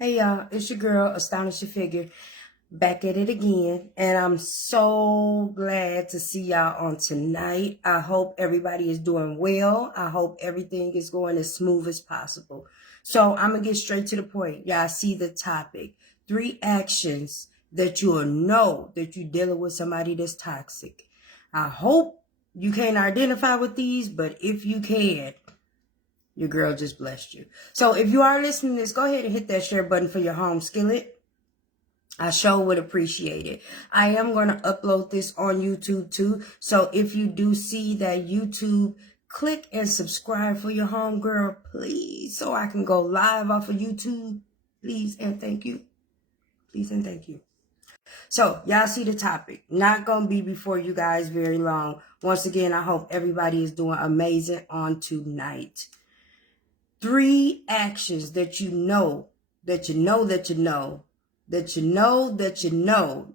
Hey y'all, it's your girl, Astonish Your Figure, back at it again. And I'm so glad to see y'all on tonight. I hope everybody is doing well. I hope everything is going as smooth as possible. So I'm going to get straight to the point. Y'all see the topic. 3 actions that you'll know that you're dealing with somebody that's toxic. I hope you can identify with these, but if you can, your girl just blessed you. So if you are listening to this, go ahead and hit that share button for your home skillet. I sure would appreciate it. I am going to upload this on YouTube too. So if you do see that YouTube, click and subscribe for your home girl, please. So I can go live off of YouTube. Please and thank you. Please and thank you. So y'all see the topic. Not going to be before you guys very long. Once again, I hope everybody is doing amazing on tonight. 3 actions that you know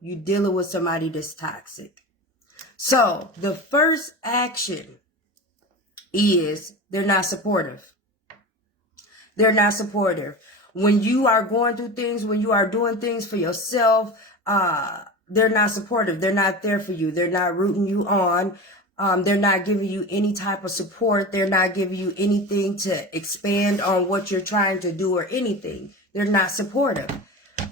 you're dealing with somebody that's toxic. So the first action is they're not supportive. They're not supportive. When you are going through things, when you are doing things for yourself, they're not supportive. They're not there for you. They're not rooting you on. They're not giving you any type of support. They're not giving you anything to expand on what you're trying to do or anything. They're not supportive.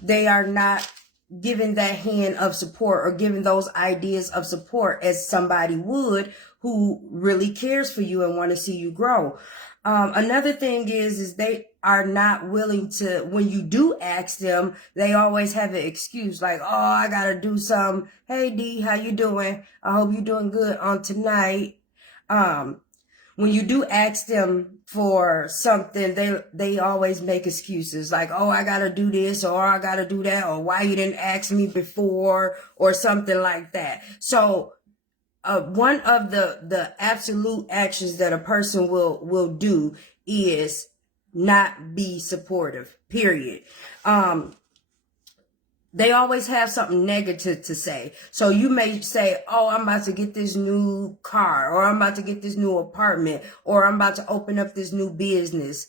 They are not giving that hand of support or giving those ideas of support as somebody would who really cares for you and want to see you grow. Another thing is they are not willing to, when you do ask them, they always have an excuse like, oh, I got to do some. Hey, D, how you doing? I hope you're doing good on tonight. When you do ask them for something, they always make excuses like, oh, I got to do this or I got to do that or why you didn't ask me before or something like that. So one of the absolute actions that a person will do is not be supportive, period. They always have something negative to say. So you may say, oh, I'm about to get this new car, or I'm about to get this new apartment, or I'm about to open up this new business.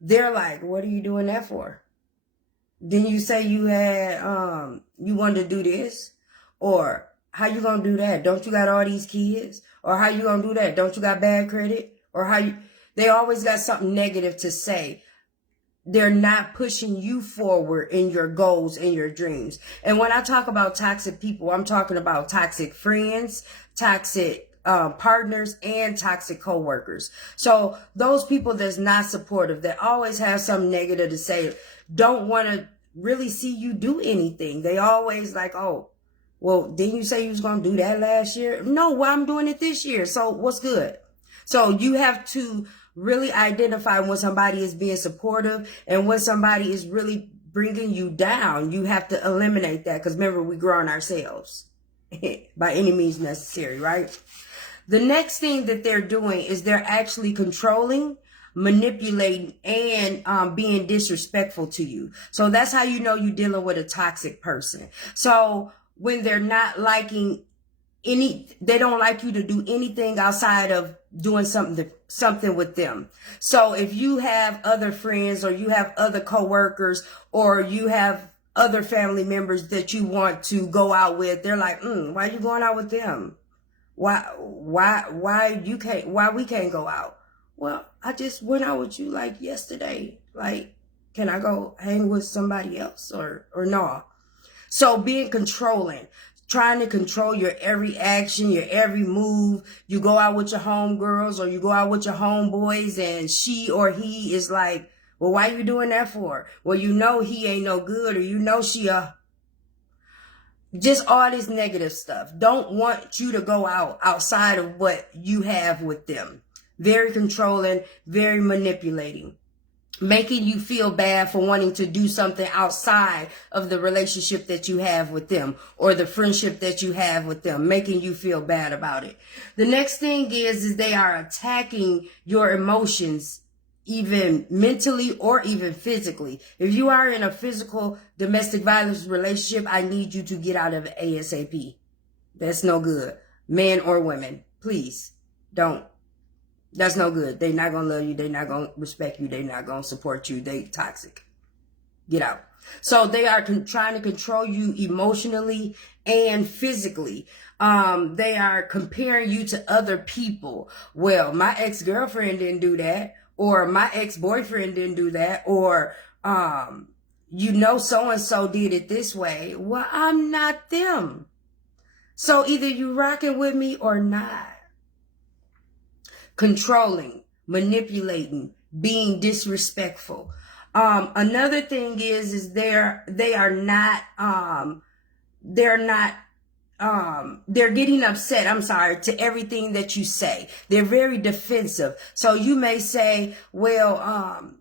They're like, what are you doing that for? Then you say you had, you wanted to do this, or how you gonna do that? Don't you got all these kids? Or how you gonna do that? Don't you got bad credit? Or they always got something negative to say. They're not pushing you forward in your goals and your dreams. And when I talk about toxic people, I'm talking about toxic friends, toxic partners, and toxic coworkers. So those people that's not supportive, that always have something negative to say, don't want to really see you do anything. They always like, oh, well, didn't you say you was going to do that last year? No, well, I'm doing it this year. So what's good? So you have to really identify when somebody is being supportive and when somebody is really bringing you down. You have to eliminate that because remember, we grow on ourselves by any means necessary, right? The next thing that they're doing is they're actually controlling, manipulating, and being disrespectful to you. So that's how you know you're dealing with a toxic person. So when they're not liking they don't like you to do anything outside of doing something with them. So if you have other friends or you have other coworkers or you have other family members that you want to go out with, they're like, why are you going out with them? Why we can't go out? Well, I just went out with you like yesterday. Like, can I go hang with somebody else or no? So being controlling, trying to control your every action, your every move. You go out with your homegirls or you go out with your homeboys and she or he is like, well, why you doing that for? Well, you know he ain't no good, or you know she just all this negative stuff. Don't want you to go outside of what you have with them. Very controlling, very manipulating. Making you feel bad for wanting to do something outside of the relationship that you have with them or the friendship that you have with them, making you feel bad about it. The next thing is they are attacking your emotions, even mentally or even physically. If you are in a physical domestic violence relationship, I need you to get out of it ASAP. That's no good. Men or women, please don't. That's no good. They're not going to love you. They're not going to respect you. They're not going to support you. They toxic. Get out. So they are trying to control you emotionally and physically. They are comparing you to other people. Well, my ex-girlfriend didn't do that, or my ex-boyfriend didn't do that, or you know, so-and-so did it this way. Well, I'm not them. So either you rocking with me or not. Controlling, manipulating, being disrespectful. Another thing is they are not, they're getting upset, I'm sorry, to everything that you say. They're very defensive. So you may say, well,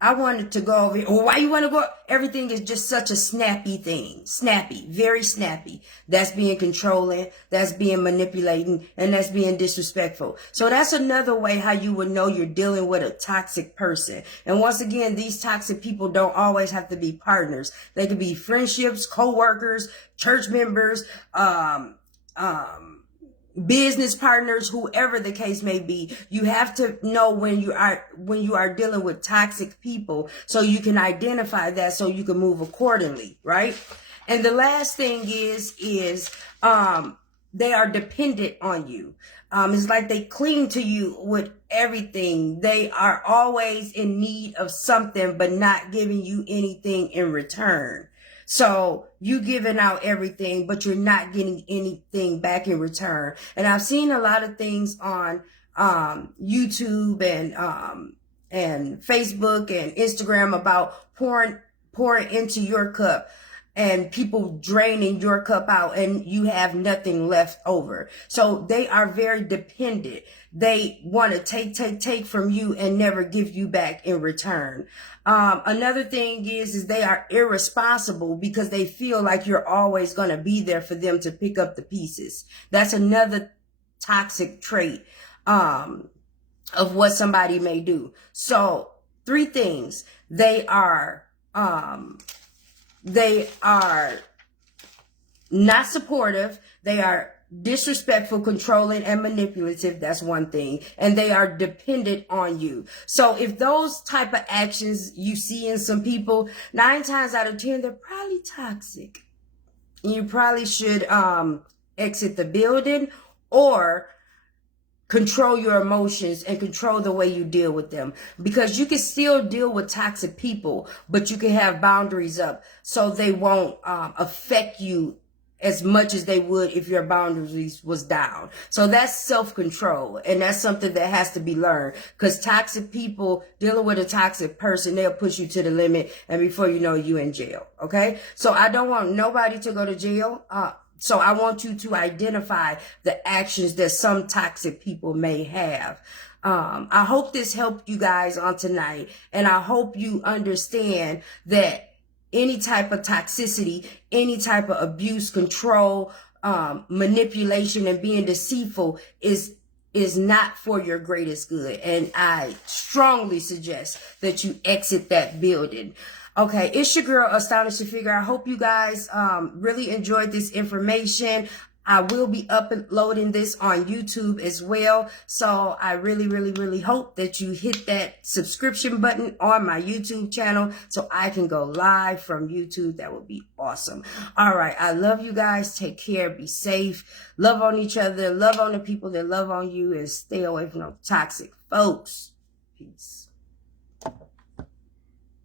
I wanted to go over here. Well, why you want to go? Everything is just such a snappy thing. Snappy, very snappy. That's being controlling, that's being manipulating, and that's being disrespectful. So that's another way how you would know you're dealing with a toxic person. And once again, these toxic people don't always have to be partners. They could be friendships, co-workers, church members, business partners, whoever the case may be. You have to know when you are dealing with toxic people, so you can identify that, so you can move accordingly, right? And the last thing is they are dependent on you. It's like they cling to you with everything. They are always in need of something, but not giving you anything in return. So you giving out everything, but you're not getting anything back in return. And I've seen a lot of things on YouTube and Facebook and Instagram about pouring into your cup and people draining your cup out, and you have nothing left over. So they are very dependent. They want to take from you and never give you back in return. Another thing is they are irresponsible because they feel like you're always going to be there for them to pick up the pieces. That's another toxic trait of what somebody may do. So 3 things. They are not supportive. They are disrespectful, controlling, and manipulative. That's one thing. And they are dependent on you. So if those type of actions you see in some people, 9 times out of 10, they're probably toxic. And you probably should exit the building, or control your emotions and control the way you deal with them, because you can still deal with toxic people, but you can have boundaries up so they won't affect you as much as they would if your boundaries was down. So that's self-control, and that's something that has to be learned, because toxic people, dealing with a toxic person, they'll push you to the limit, and before you know, you in jail. Okay, so I don't want nobody to go to jail. So I want you to identify the actions that some toxic people may have. I hope this helped you guys on tonight, and I hope you understand that any type of toxicity, any type of abuse, control, manipulation, and being deceitful is not for your greatest good. And I strongly suggest that you exit that building. Okay, it's your girl, Astonishing Figure. I hope you guys really enjoyed this information. I will be uploading this on YouTube as well. So I really, really, really hope that you hit that subscription button on my YouTube channel so I can go live from YouTube. That would be awesome. All right. I love you guys. Take care. Be safe. Love on each other. Love on the people that love on you, and stay away from those toxic folks. Peace.